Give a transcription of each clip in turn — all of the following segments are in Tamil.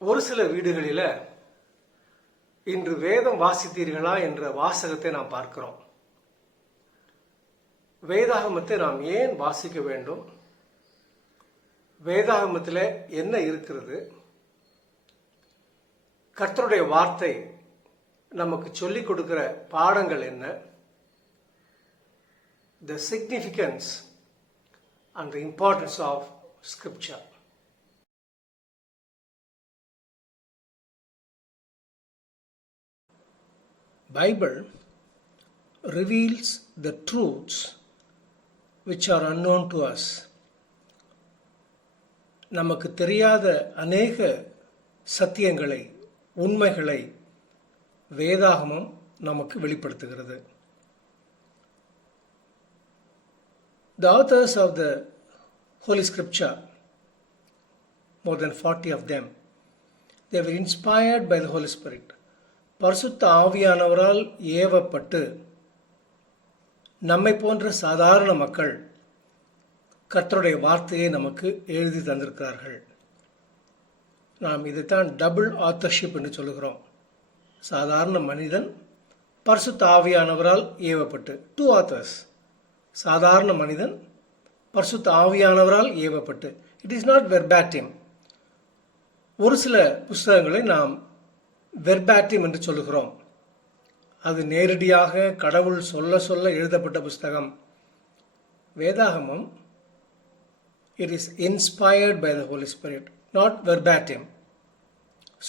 ஒரு சில வீடுகளில் இன்று வேதம் வாசித்தீர்களா என்ற வாசகத்தை நாம் பார்க்கிறோம். வேதாகமத்தை நாம் ஏன் வாசிக்க வேண்டும்? வேதாகமத்தில் என்ன இருக்கிறது? கர்த்தருடைய வார்த்தை நமக்கு சொல்லிக் கொடுக்கிற பாடங்கள் என்ன? The significance and the importance of scripture. Bible reveals the truths which are unknown to us. நமக்கு தெரியாத அநேக சத்தியங்களை, உண்மைகளை வேதாகமம் நமக்கு வெளிப்படுத்துகிறது. The authors of the Holy Scripture, more than 40 of them, they were inspired by the Holy Spirit. பரிசுத்த ஆவியானவரால் ஏவப்பட்டு நம்மை போன்ற சாதாரண மக்கள் கர்த்தருடைய வார்த்தையை நமக்கு எழுதி தந்திருக்கிறார்கள். நாம் இதைத்தான் டபுள் ஆத்தர்ஷிப் என்று சொல்லுகிறோம். சாதாரண மனிதன் பரிசுத்த ஆவியானவரால் ஏவப்பட்டு, 2 authors. சாதாரண மனிதன் பரிசுத்த ஆவியானவரால் ஏவப்பட்டு. It is not verbatim. ஒரு சில புஸ்தகங்களை நாம் வெர்பாட்டிம் என்று சொல்லுகிறோம். அது நேரடியாக கடவுள் சொல்ல சொல்ல எழுதப்பட்ட புஸ்தகம். வேதாகமம், it is inspired by the Holy Spirit, not verbatim.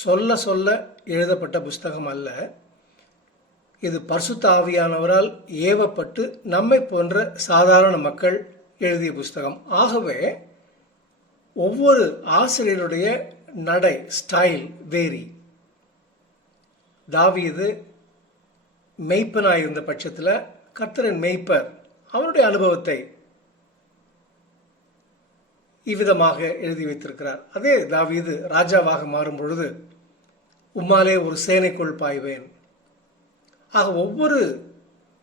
சொல்ல சொல்ல எழுதப்பட்ட புஸ்தகம் அல்ல. இது பரிசுத்த ஆவியானவரால் ஏவப்பட்டு நம்மை போன்ற சாதாரண மக்கள் எழுதிய புஸ்தகம். ஆகவே ஒவ்வொரு ஆசிரியருடைய நடை, ஸ்டைல் வேரி. தாவீது மெய்ப்பனாயிருந்த பட்சத்தில் கர்த்தரின் மெய்ப்பர் அவருடைய அனுபவத்தை இவ்விதமாக எழுதி வைத்திருக்கிறார். அதே தாவீது ராஜாவாக மாறும் பொழுது, உம்மாலே ஒரு சேனைக்குள் பாய்வேன். ஆக ஒவ்வொரு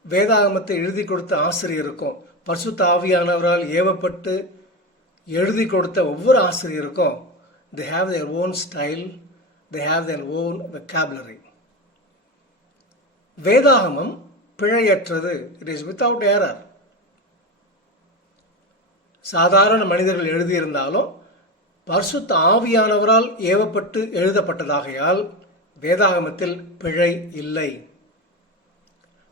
வேதாகமத்தை எழுதி கொடுத்த ஆசிரியருக்கும், பரிசுத்த ஆவியானவரால் ஏவப்பட்டு எழுதி கொடுத்த ஒவ்வொரு ஆசிரியருக்கும், they have their own style, they have their own vocabulary. வேதாகமம் பிழையற்றது. It is without error. சாதாரண மனிதர்கள் எழுதியிருந்தாலும் பரிசுத்த ஆவியானவரால் ஏவப்பட்டு எழுதப்பட்டதாகையால் வேதாகமத்தில் பிழை இல்லை.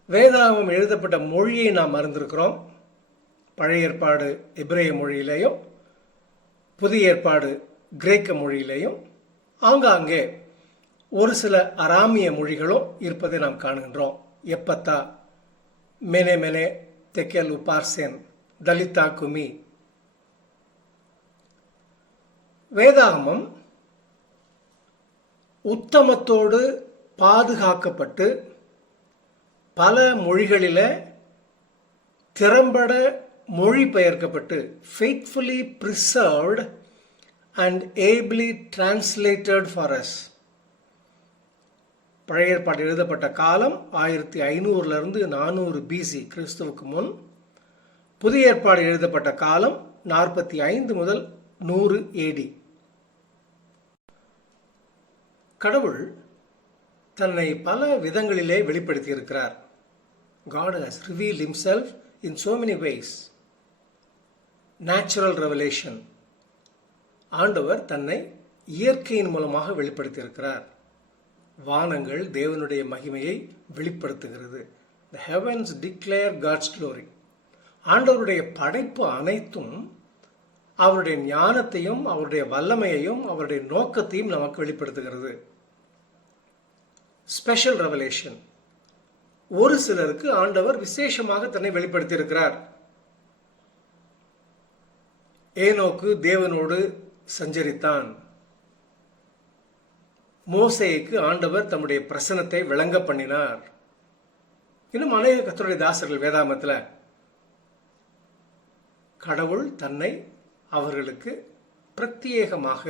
வேதாகமம் எழுதப்பட்ட மொழியை நாம் அறிந்திருக்கிறோம். பழைய ஏற்பாடு எபிரேய மொழியிலேயும் புதிய ஏற்பாடு கிரேக்க மொழியிலேயும் ஆங்காங்கே ஒரு சில அராமிய மொழிகளும் இருப்பதை நாம் காணுகின்றோம். எப்பத்தா, மெனே மெனே, தெக்கேல் உபார்சேன், தலிதா குமி. வேதாகமம் உத்தமத்தோடு பாதுகாக்கப்பட்டு பல மொழிகளில திறம்பட மொழிபெயர்க்கப்பட்டு, faithfully preserved and ably translated for us. பழைய ஏற்பாடு எழுதப்பட்ட காலம் 1500 400 BC, கிறிஸ்துவுக்கு முன். புதிய ஏற்பாடு எழுதப்பட்ட காலம் 45 முதல் 100 AD. கடவுள் தன்னை பல விதங்களிலே வெளிப்படுத்தி இருக்கிறார். God has revealed himself in so many ways. Natural revelation. ஆண்டவர் தன்னை இயற்கையின் மூலமாக வெளிப்படுத்தி இருக்கிறார். வானங்கள் தேவனுடைய மகிமையை வெளிப்படுத்துகிறது. The heavens declare God's glory. ஆண்டவருடைய படைப்பு அனைத்தும் அவருடைய ஞானத்தையும் அவருடைய வல்லமையையும் அவருடைய நோக்கத்தையும் நமக்கு வெளிப்படுத்துகிறது. Special revelation. ஒரு சிலருக்கு ஆண்டவர் விசேஷமாக தன்னை வெளிப்படுத்தி இருக்கிறார். ஏனோக்கு தேவனோடு சஞ்சரித்தான். மோசேக்கு ஆண்டவர் தம்முடைய பிரசன்னத்தை விளங்க பண்ணினார். இன்னும் அநேக கர்த்தருடைய தாசர்கள் வேதாகமத்தில் கடவுள் தன்னை அவர்களுக்கு பிரத்யேகமாக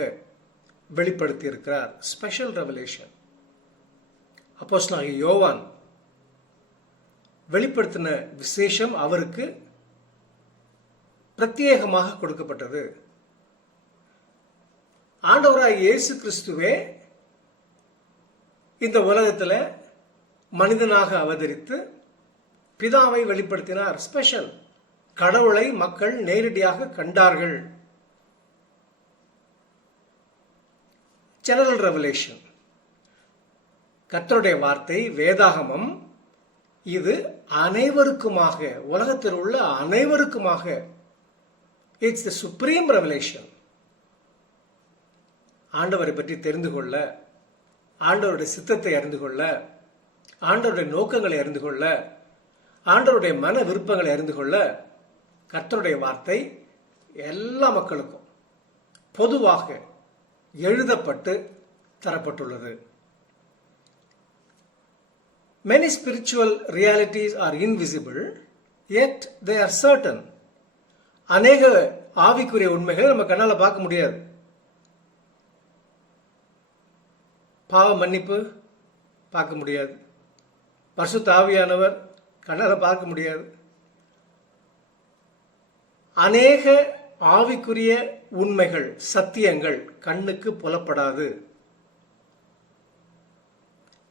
வெளிப்படுத்தி இருக்கிறார். Special revelation. அப்போஸ்தலனாகிய யோவான் வெளிப்படுத்தின விசேஷம் அவருக்கு பிரத்யேகமாக கொடுக்கப்பட்டது. ஆண்டவராய் இயேசு கிறிஸ்துவே இந்த உலகத்தில் மனிதனாக அவதரித்து பிதாவை வெளிப்படுத்தினார். ஸ்பெஷல். கடவுளை மக்கள் நேரடியாக கண்டார்கள். General revelation. கர்த்தருடைய வார்த்தை வேதாகமம் இது அனைவருக்குமாக, உலகத்தில் உள்ள அனைவருக்குமாக. It's the supreme revelation. ஆண்டவரை பற்றி தெரிந்து கொள்ள, ஆண்டவருடைய சித்தத்தை அறிந்து கொள்ள, ஆண்டவருடைய நோக்கங்களை அறிந்து கொள்ள, ஆண்டவருடைய மன விருப்பங்களை அறிந்து கொள்ள கர்த்தருடைய வார்த்தை எல்லா மக்களுக்கும் பொதுவாக எழுதப்பட்டு தரப்பட்டுள்ளது. Many spiritual realities are invisible, yet they are certain. அநேக ஆவிக்குரிய உண்மைகளை நம்ம கண்ணால் பார்க்க முடியாது. பாவ மன்னிப்பு பார்க்க முடியாது. பரிசுத்த ஆவியானவர் கண்ணால் பார்க்க முடியாது. அநேக ஆவிக்குரிய உண்மைகள், சத்தியங்கள் கண்ணுக்கு புலப்படாது.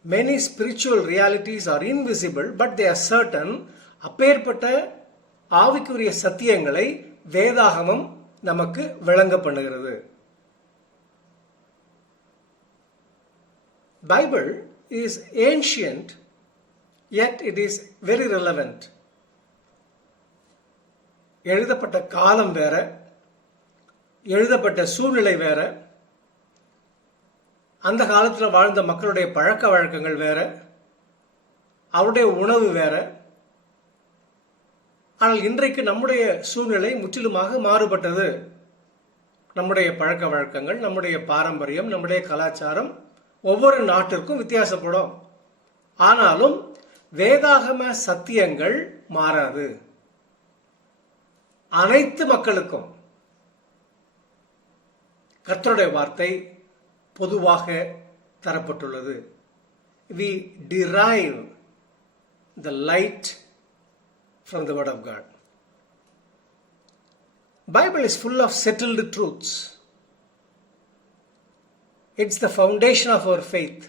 Many spiritual realities are invisible, but they are certain. அப்பேற்பட்ட ஆவிக்குரிய சத்தியங்களை வேதாகமம் நமக்கு விளங்க பண்ணுகிறது. Bible is ancient, yet it is very relevant. எழுதப்பட்ட காலம் வேற, எழுதப்பட்ட சூழ்நிலை வேற, அந்த காலத்தில் வாழ்ந்த மக்களுடைய பழக்க வழக்கங்கள் வேற, அவருடைய உணவு வேற. ஆனால் இன்றைக்கு நம்முடைய சூழ்நிலை முற்றிலுமாக மாறுபட்டது. நம்முடைய பழக்க வழக்கங்கள், நம்முடைய பாரம்பரியம், நம்முடைய கலாச்சாரம் ஒவ்வொரு நாட்டிற்கும் வித்தியாசப்படும். ஆனாலும் வேதாகம சத்தியங்கள் மாறாது. அனைத்து மக்களுக்கும் கர்த்தருடைய வார்த்தை பொதுவாக தரப்பட்டுள்ளது. We derive the light from the word of God. Bible is full of settled truths. It's the foundation of our faith.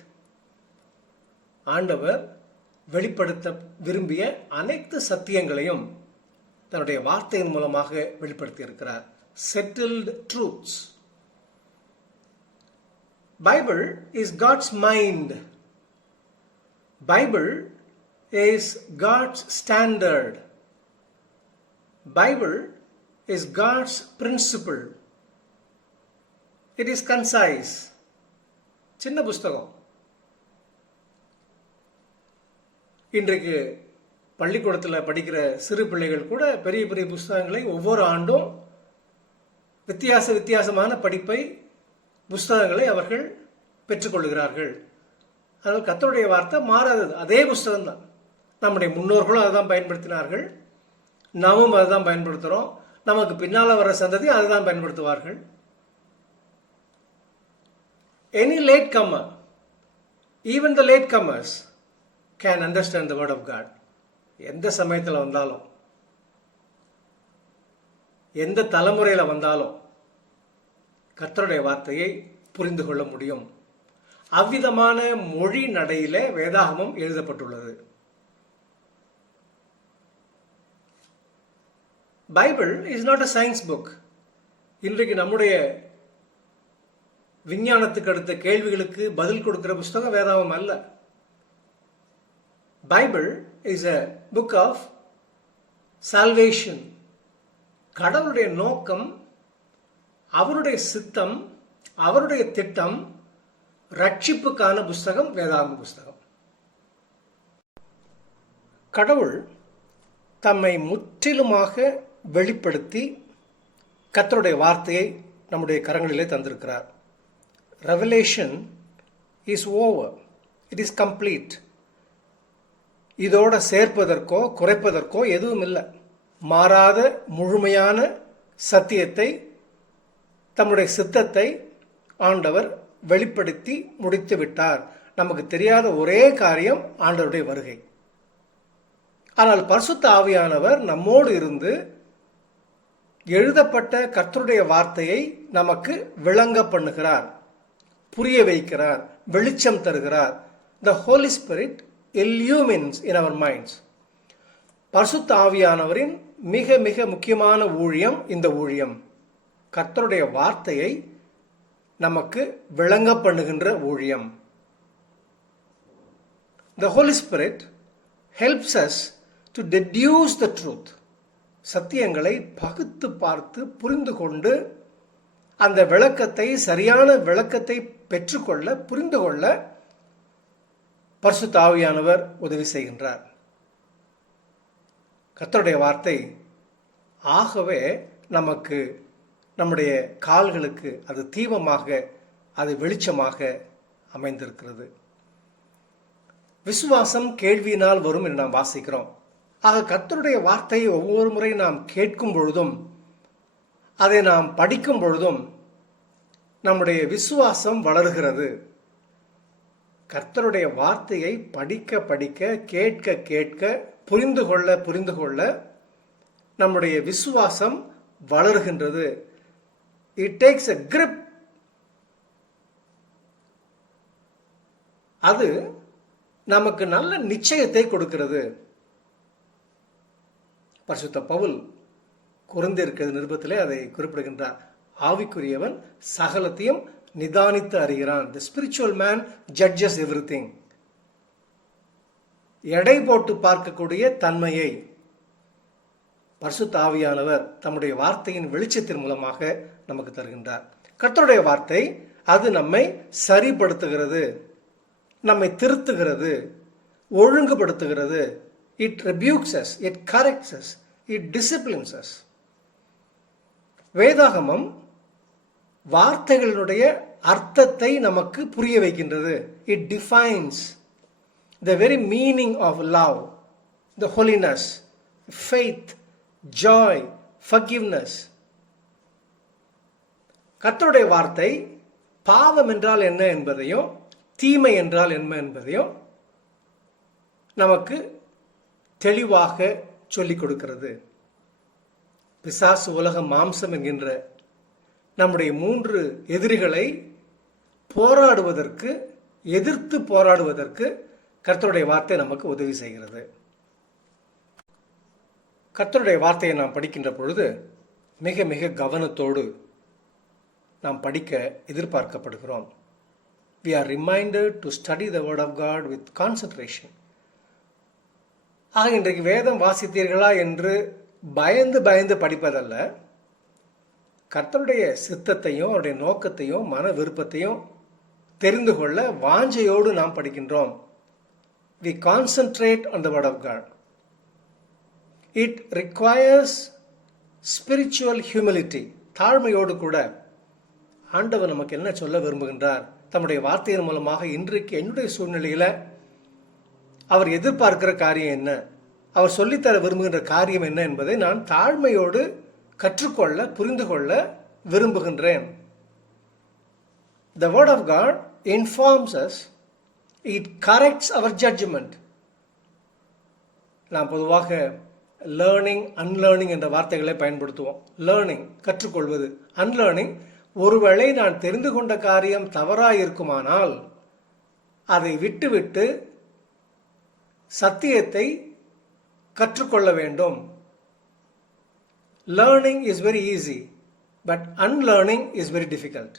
ஆண்டவர் வெளிப்படுத்த விரும்பிய அனைத்து சத்தியங்களையும் தன்னுடைய வார்த்தையின் மூலமாக வெளிப்படுத்தி இருக்கிறார். Settled truths. Bible is God's mind. Bible is God's standard. Bible is God's principle. It is concise. சின்ன புஸ்தகம். இன்றைக்கு பள்ளிக்கூடத்தில் படிக்கிற சிறு பிள்ளைகள் கூட பெரிய பெரிய புஸ்தகங்களை ஒவ்வொரு ஆண்டும் வித்தியாசமான படிப்பை, புஸ்தகங்களை அவர்கள் பெற்றுக்கொள்கிறார்கள். அதனால் கர்த்தருடைய வார்த்தை மாறாதது. அதே புஸ்தகம்தான். நம்முடைய முன்னோர்களும் அதுதான் பயன்படுத்தினார்கள், நாமும் அதுதான் பயன்படுத்துகிறோம். நமக்கு பின்னால் வர சந்ததி அதுதான் பயன்படுத்துவார்கள். Any latecomer, even the latecomers can understand the word of God. எந்த சமயத்தில் வந்தாலும், எந்த தலைமுறையில் வந்தாலும் கர்த்தருடைய வார்த்தையை புரிந்து கொள்ள முடியும். அவ்விதமான மொழி நடையில வேதாகமம் எழுதப்பட்டுள்ளது. Bible is not a science book. இன்றைக்கு நம்முடைய விஞ்ஞானத்துக்கு அடுத்த கேள்விகளுக்கு பதில் கொடுக்கிற புஸ்தகம் வேதாகமம் அல்ல. Bible is a book of salvation. கடவுளுடைய நோக்கம், அவருடைய சித்தம், அவருடைய திட்டம், ரட்சிப்புக்கான புஸ்தகம் வேதாகம புஸ்தகம். கடவுள் தம்மை முற்றிலுமாக வெளிப்படுத்தி கர்த்தருடைய வார்த்தையை நம்முடைய கரங்களிலே தந்திருக்கிறார். Revelation is over. It is complete. இதோட சேர்ப்பதற்கோ குறைப்பதற்கோ எதுவும் இல்லை. மாறாத முழுமையான சத்தியத்தை, தம்முடைய சித்தத்தை ஆண்டவர் வெளிப்படுத்தி முடித்து விட்டார். நமக்கு தெரியாத ஒரே காரியம் ஆண்டவருடைய வருகை. ஆனால் பரிசுத்த ஆவியானவர் நம்மோடு இருந்து எழுதப்பட்ட கர்த்தருடைய வார்த்தையை நமக்கு விளங்க பண்ணுகிறார், புரிய வைக்கிறார், வெளிச்சம் தருகிறார். The Holy Spirit illumines in our minds. பரிசுத்த ஆவியானவரின் மிக மிக முக்கியமான ஊழியம் இந்த ஊழியம். கர்த்தருடைய வார்த்தையை நமக்கு விளங்க பண்ணுகின்ற ஊழியம். The Holy Spirit helps us to deduce the truth. சத்தியங்களை பகுத்து பார்த்து புரிந்து கொண்டு அந்த விளக்கத்தை, சரியான விளக்கத்தை பெற்றுக்கொள்ள, புரிந்து கொள்ள பரிசுத்த ஆவியானவர் உதவி செய்கின்றார். கர்த்தருடைய வார்த்தை ஆகவே நமக்கு, நம்முடைய கால்களுக்கு அது தீபமாக, அது வெளிச்சமாக அமைந்திருக்கிறது. விசுவாசம் கேள்வியினால் வரும் என்று நாம் வாசிக்கிறோம். ஆக கர்த்தருடைய வார்த்தையை ஒவ்வொரு முறை நாம் கேட்கும் பொழுதும், அதை நாம் படிக்கும் பொழுதும் நம்முடைய விசுவாசம் வளர்கிறது. கர்த்தருடைய வார்த்தையை படிக்க படிக்க, கேட்க கேட்க, புரிந்து கொள்ள புரிந்து கொள்ள நம்முடைய விசுவாசம் வளர்கின்றது. It takes a grip. அது நமக்கு நல்ல நிச்சயத்தை கொடுக்கிறது. பரிசுத்த பவுல் கொரிந்தியர் நிருபத்திலே அதை குறிப்பிடுகின்றார். ஆவிக்குரியவன் சகலத்தையும் நிதானித்து அறிகிறான். The spiritual man judges everything. எடை போட்டு பார்க்கக்கூடிய தன்மையை பரிசுத்த ஆவியானவர் தம்முடைய வார்த்தையின் வெளிச்சத்தின் மூலமாக நமக்கு தருகின்றார். கர்த்தருடைய வார்த்தை அது நம்மை சரிப்படுத்துகிறது, நம்மை திருத்துகிறது, ஒழுங்குபடுத்துகிறது. It rebukes us, it corrects us, it disciplines us. வேதாகமம் வார்த்தைகளுடைய அர்த்தத்தை நமக்கு புரிய வைக்கின்றது. It defines the very meaning of love, the holiness, faith, joy, forgiveness. கர்த்தருடைய வார்த்தை பாவம் என்றால் என்ன என்பதையும், தீமை என்றால் என்ன என்பதையும் நமக்கு தெளிவாக சொல்லிக் கொடுக்கிறது. பிசாசு, உலகம், மாம்சம் என்கின்ற நம்முடைய 3 எதிரிகளை போராடுவதற்கு, எதிர்த்து போராடுவதற்கு கர்த்தருடைய வார்த்தை நமக்கு உதவி செய்கிறது. கர்த்தருடைய வார்த்தையை நாம் படிக்கின்ற பொழுது மிக மிக கவனத்தோடு நாம் படிக்க எதிர்பார்க்கப்படுகிறோம். We are reminded to study the word of God with concentration. ஆக இன்றைக்கு வேதம் வாசித்தீர்களா என்று பயந்து பயந்து படிப்பதல்ல, கர்த்தருடைய சித்தத்தையும் அவருடைய நோக்கத்தையும் மன விருப்பத்தையும் தெரிந்து கொள்ள வாஞ்சையோடு நாம் படிக்கின்றோம். We concentrate on the word of God. It requires spiritual humility. தாழ்மையோடு கூட ஆண்டவர் நமக்கு என்ன சொல்ல விரும்புகின்றார், தம்முடைய வார்த்தையின் மூலமாக இன்றைக்கு என்னுடைய சூழ்நிலையில் அவர் எதிர்பார்க்கிற காரியம் என்ன, அவர் சொல்லித்தர விரும்புகின்ற காரியம் என்ன என்பதை நான் தாழ்மையோடு கற்றுக்கொள்ள, புரிந்து கொள்ள விரும்புகின்றேன். The word of God informs us, it corrects our judgment. நாம் பொதுவாக லேர்னிங், அன்லேர்னிங் என்ற வார்த்தைகளை பயன்படுத்துவோம். லேர்னிங் கற்றுக்கொள்வது, அன்லேர்னிங் ஒருவேளை நான் தெரிந்து கொண்ட காரியம் தவறாக இருக்குமானால் அதை விட்டுவிட்டு சத்தியத்தை கற்றுக்கொள்ள வேண்டும். Learning is very easy, but unlearning is very difficult.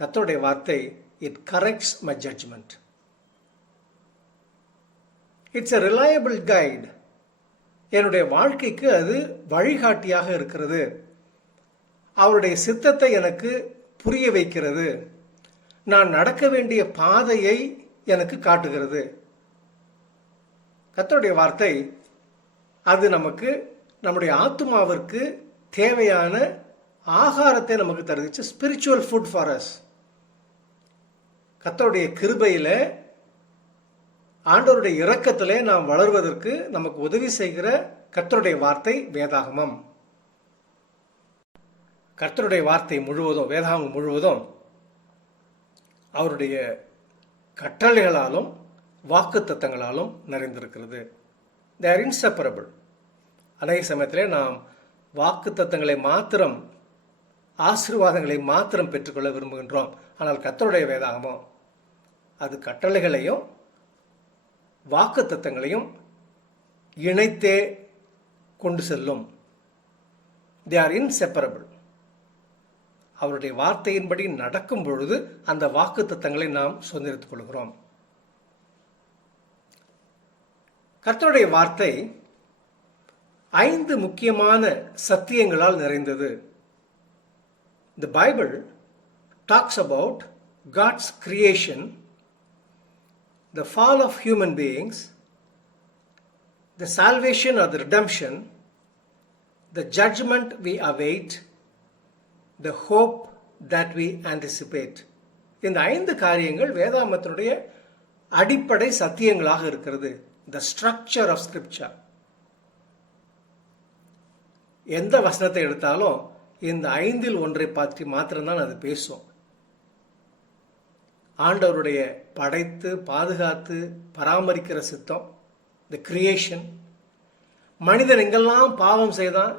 கர்த்தருடைய வார்த்தை it corrects my judgment. It's a reliable guide. என்னுடைய வாழ்க்கைக்கு அது வழிகாட்டியாக இருக்கிறது. அவருடைய சித்தத்தை எனக்கு புரிய வைக்கிறது. நான் நடக்க வேண்டிய பாதையை எனக்கு காட்டுகிறது. கர்த்தருடைய வார்த்தை அது நமக்கு, நம்முடைய ஆத்துமாவிற்கு தேவையான ஆகாரத்தை நமக்கு தருது. Spiritual food for us. கர்த்தருடைய கிருபையில், ஆண்டவருடைய இரக்கத்திலே நாம் வளர்வதற்கு நமக்கு உதவி செய்கிற கர்த்தருடைய வார்த்தை வேதாகமம். கர்த்தருடைய வார்த்தை முழுவதும், வேதாகமம் முழுவதும் அவருடைய கட்டளைகளாலும் வாக்குத்தத்தங்களாலும் நிறைந்திருக்கிறது. They are inseparable. அநேக சமயத்திலே நாம் வாக்குத்தத்தங்களை மாத்திரம், ஆசீர்வாதங்களை மாத்திரம் பெற்றுக்கொள்ள விரும்புகின்றோம். ஆனால் கர்த்தருடைய வேதாகமோ அது கட்டளைகளையும் வாக்குத்தத்தங்களையும் இணைத்தே கொண்டு செல்லும். They are inseparable. அவருடைய வார்த்தையின்படி நடக்கும் பொழுது அந்த வாக்குத்தத்தங்களை நாம் சுதந்திரித்துக் கொள்கிறோம். கர்த்தருடைய வார்த்தை 5 முக்கியமான சத்தியங்களால் நிறைந்தது. The Bible talks about God's creation, the fall of human beings, the salvation or the redemption, the judgment we await, the hope that we anticipate. இந்த 5 காரியங்கள் வேதாகமத்தினுடைய அடிப்படை சத்தியங்களாக இருக்கிறது. The structure of scripture. எந்த வசனத்தை எடுத்தாலும் இந்த 5இல் ஒன்றை பற்றி மாத்திரம்தான் அது பேசும். ஆண்டவருடைய படைத்து பாதுகாத்து பராமரிக்கிற சித்தம், தி கிரியேஷன், மனிதன் எங்கெல்லாம் பாவம் செய்தான்,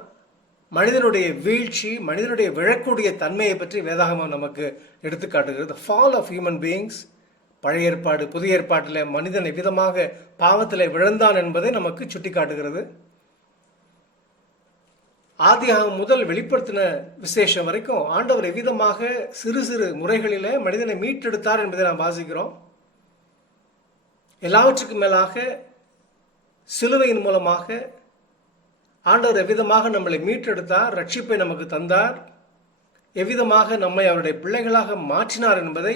மனிதனுடைய வீழ்ச்சி, மனிதனுடைய விழக்கூடிய தன்மையை பற்றி வேதாகமம் நமக்கு எடுத்துக்காட்டுகிறது. தி ஃபால் ஆஃப் ஹியூமன் பீயிங்ஸ், பழைய ஏற்பாடு புதிய ஏற்பாட்டில் மனிதன் எவ்விதமாக பாவத்தில் விழுந்தான் என்பதை நமக்கு சுட்டி காட்டுகிறது. ஆதியாகமம் முதல் வெளிப்படுத்தின விசேஷம் வரைக்கும் ஆண்டவர் எவ்விதமாக சிறு சிறு முறைகளிலே மனிதனை மீட்டெடுத்தார் என்பதை நாம் வாசிக்கிறோம். எல்லாவற்றுக்கும் மேலாக சிலுவையின் மூலமாக ஆண்டவர் எவ்விதமாக நம்மளை மீட்டெடுத்தார், ரட்சிப்பை நமக்கு தந்தார், எவ்விதமாக நம்மை அவருடைய பிள்ளைகளாக மாற்றினார் என்பதை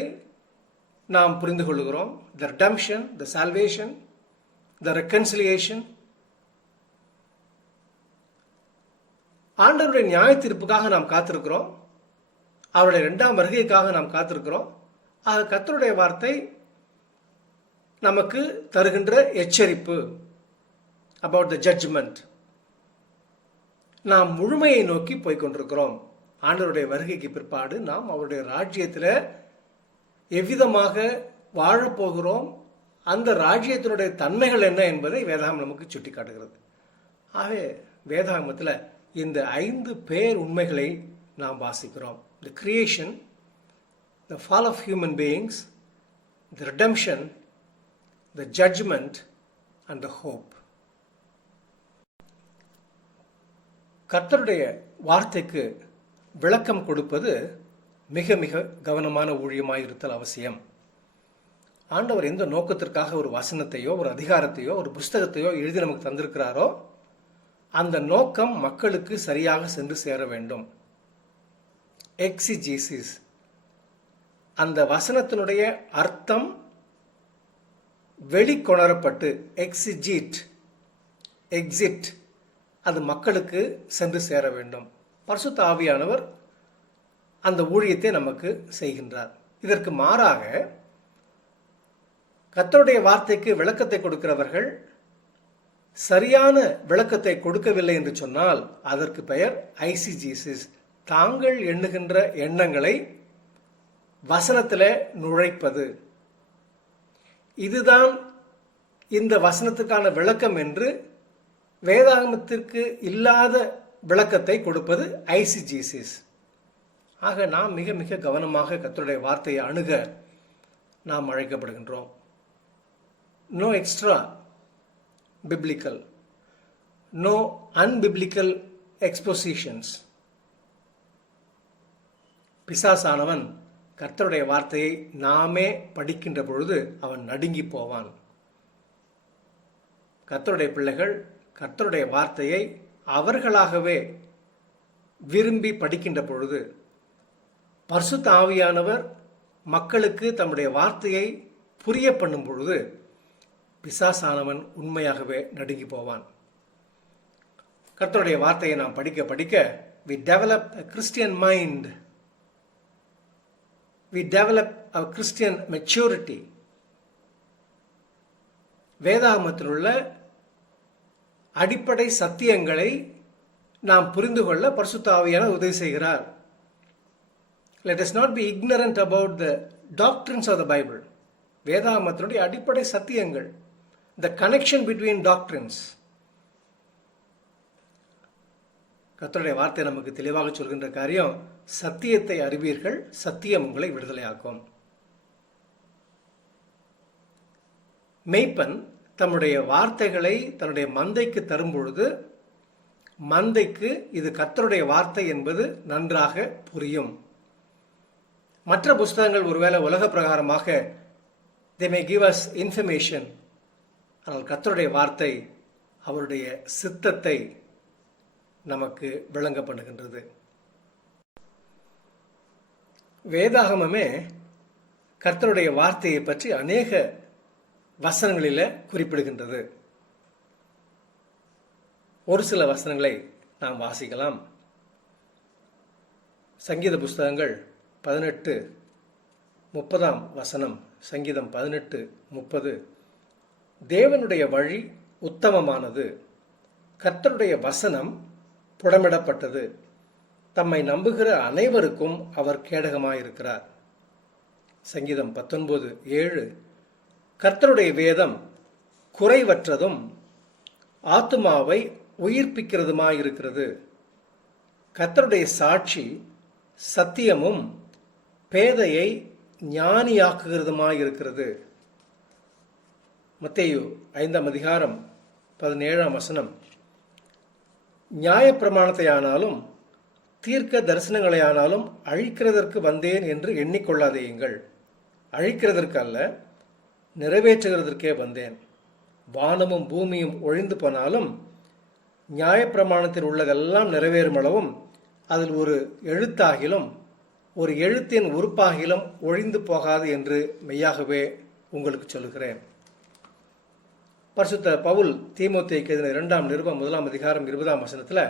நாம் புரிந்து கொள்கிறோம். The redemption, the salvation, the reconciliation. ஆண்டவருடைய நியாய தீர்ப்புக்காக நாம் காத்திருக்கிறோம். அவருடைய 2ஆம் வருகைக்காக நாம் காத்திருக்கிறோம். ஆக கர்த்தருடைய வார்த்தை நமக்கு தருகின்ற எச்சரிப்பு அபவுட் த ஜட்ஜ்மெண்ட். நாம் முழுமையை நோக்கி போய்கொண்டிருக்கிறோம். ஆண்டவருடைய வருகைக்கு பிற்பாடு நாம் அவருடைய ராஜ்யத்தில் எவ்விதமாக வாழப்போகிறோம், அந்த ராஜ்யத்தினுடைய தன்மைகள் என்ன என்பதை வேதாகமம் நமக்கு சுட்டி காட்டுகிறது. ஆகவே வேதாகமத்தில் இந்த 5 பேர் உண்மைகளை நாம் வாசிக்கிறோம். The creation, the fall of human beings, the redemption, the judgement and the hope. கர்த்தருடைய வார்த்தைக்கு விளக்கம் கொடுப்பது மிக மிக கவனமான ஊழியமாயிருத்தல் அவசியம். ஆண்டவர் எந்த நோக்கத்திற்காக ஒரு வசனத்தையோ ஒரு அதிகாரத்தையோ ஒரு புஸ்தகத்தையோ எழுதி நமக்கு தந்திருக்கிறாரோ அந்த நோக்கம் மக்களுக்கு சரியாக சென்று சேர வேண்டும். எக்ஸிஜீசிஸ், அந்த வசனத்தினுடைய அர்த்தம் வெளிக்கொணரப்பட்டு, எக்ஸிஜீட், எக்ஸிட், அது மக்களுக்கு சென்று சேர வேண்டும். பரிசுத்த ஆவியானவர் அந்த ஊழியத்தை நமக்கு செய்கின்றார். இதற்கு மாறாக கர்த்தருடைய வார்த்தைக்கு விளக்கத்தை கொடுக்கிறவர்கள் சரியான விளக்கத்தை கொடுக்கவில்லை என்று சொன்னால் அதற்கு பெயர் ஐசிஜிசிஸ். தாங்கள் எண்ணுகின்ற எண்ணங்களை வசனத்தில் நுழைப்பது. இதுதான் இந்த வசனத்துக்கான விளக்கம் என்று வேதாகமத்திற்கு இல்லாத விளக்கத்தை கொடுப்பது ஐசிஜிசிஸ். ஆக நாம் மிக மிக கவனமாக கர்த்தருடைய வார்த்தையை அணுக நாம் அழைக்கப்படுகின்றோம். No extra biblical, no unbiblical expositions. பிசாசானவன் கர்த்தருடைய வார்த்தையை நாமே படிக்கின்ற பொழுது அவன் நடுங்கி போவான். கர்த்தருடைய பிள்ளைகள் கர்த்தருடைய வார்த்தையை அவர்களாகவே விரும்பி படிக்கின்ற பொழுது, பரிசுத்த ஆவியானவர் மக்களுக்கு தம்முடைய வார்த்தையை புரிய பண்ணும் பொழுது பிசாசானவன் உண்மையாகவே நடுங்கி போவான். கர்த்தருடைய வார்த்தையை நாம் படிக்க படிக்க we develop a Christian mind, we develop a Christian maturity. வேதாகமத்தில் உள்ள அடிப்படை சத்தியங்களை நாம் புரிந்து கொள்ள பரிசுத்த ஆவியானவர் உதவி செய்கிறார். Let us not be ignorant about the doctrines of the Bible. வேதாகமத்தினுடைய அடிப்படை சத்தியங்கள், the connection between doctrines. கர்த்தருடைய வார்த்தை நமக்கு தெளிவாக சொல்கின்ற காரியம், சத்தியத்தை அறிவீர்கள், சத்தியம் உங்களை விடுதலையாக்கும். மேய்ப்பன் தம்முடைய வார்த்தைகளை தன்னுடைய மந்தைக்கு தரும் பொழுது மந்தைக்கு இது கர்த்தருடைய வார்த்தை என்பது நன்றாக புரியும். மற்ற புஸ்தகங்கள் ஒருவேளை உலக பிரகாரமாக they may give us information, ஆனால் கர்த்தருடைய வார்த்தை அவருடைய சித்தத்தை நமக்கு விளங்க பண்ணுகின்றது. வேதாகமமே கர்த்தருடைய வார்த்தையை பற்றி அநேக வசனங்களில் குறிப்பிடுகின்றது. ஒரு சில வசனங்களை நாம் வாசிக்கலாம். சங்கீத புஸ்தகங்கள் 18:30 சங்கீதம் 18:30, தேவனுடைய வழி உத்தமமானது, கர்த்தருடைய வசனம் புடமிடப்பட்டது, தம்மை நம்புகிற அனைவருக்கும் அவர் கேடகமாயிருக்கிறார். சங்கீதம் 19:7, கர்த்தருடைய வேதம் குறைவற்றதும் ஆத்துமாவை உயிர்ப்பிக்கிறதுமாயிருக்கிறது, கர்த்தருடைய சாட்சி சத்தியமும் பேதையை ஞானியாக்குகிறதுமாயிருக்கிறது. மத்தேயு 5:17, நியாயப்பிரமாணத்தையானாலும் தீர்க்க தரிசனங்களையானாலும் அழிக்கிறதற்கு வந்தேன் என்று எண்ணிக்கொள்ளாதேயுங்கள், அழிக்கிறதற்கு அல்ல நிறைவேற்றுகிறதற்கே வந்தேன். வானமும் பூமியும் ஒழிந்து போனாலும் நியாயப்பிரமாணத்தில் உள்ளதெல்லாம் நிறைவேறும் அளவும் அதில் ஒரு எழுத்தாகிலும் ஒரு எழுத்தின் உறுப்பாகிலும் ஒழிந்து போகாது என்று மெய்யாகவே உங்களுக்கு சொல்லுகிறேன். பரிசுத்த பவுல் தீமோத்தேயுக்கு எழுதின 2 நிருபம் 1:20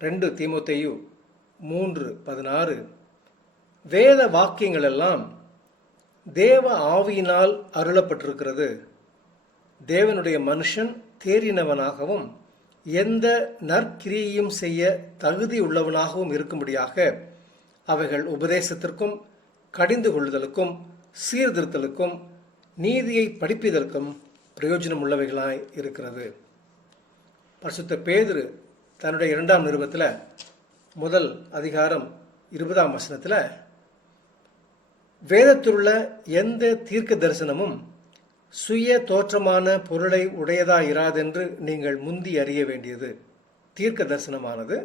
2 தீமோத்தேயு 3:16, வேத வாக்கியங்கள் எல்லாம் தேவ ஆவியினால் அருளப்பட்டிருக்கிறது, தேவனுடைய மனுஷன் தேறினவனாகவும் எந்த நற்கிரியையும் செய்ய தகுதியுள்ளவனாகவும் இருக்கும்படியாக அவைகள் உபதேசத்திற்கும் கடிந்து கொள்ளுதலுக்கும் சீர்திருத்தலுக்கும் நீதியை படிப்பதற்கும் பிரயோஜனம் உள்ளவைகளாய் இருக்கிறது. பரிசுத்த பேதுரு தன்னுடைய 2 நிருபத்தில் 1:20 வேதத்திலுள்ள எந்த தீர்க்க தரிசனமும் சுய தோற்றமான பொருளை உடையதாயிராதென்று நீங்கள் முந்தி அறிய வேண்டியது. தீர்க்க தரிசனமானது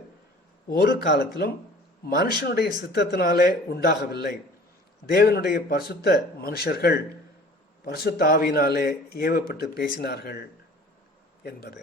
ஒரு காலத்திலும் மனுஷனுடைய சித்தத்தினாலே உண்டாகவில்லை, தேவனுடைய பரிசுத்த மனுஷர்கள் பரிசுத்த ஆவியினாலே ஏவப்பட்டு பேசினார்கள் என்பது.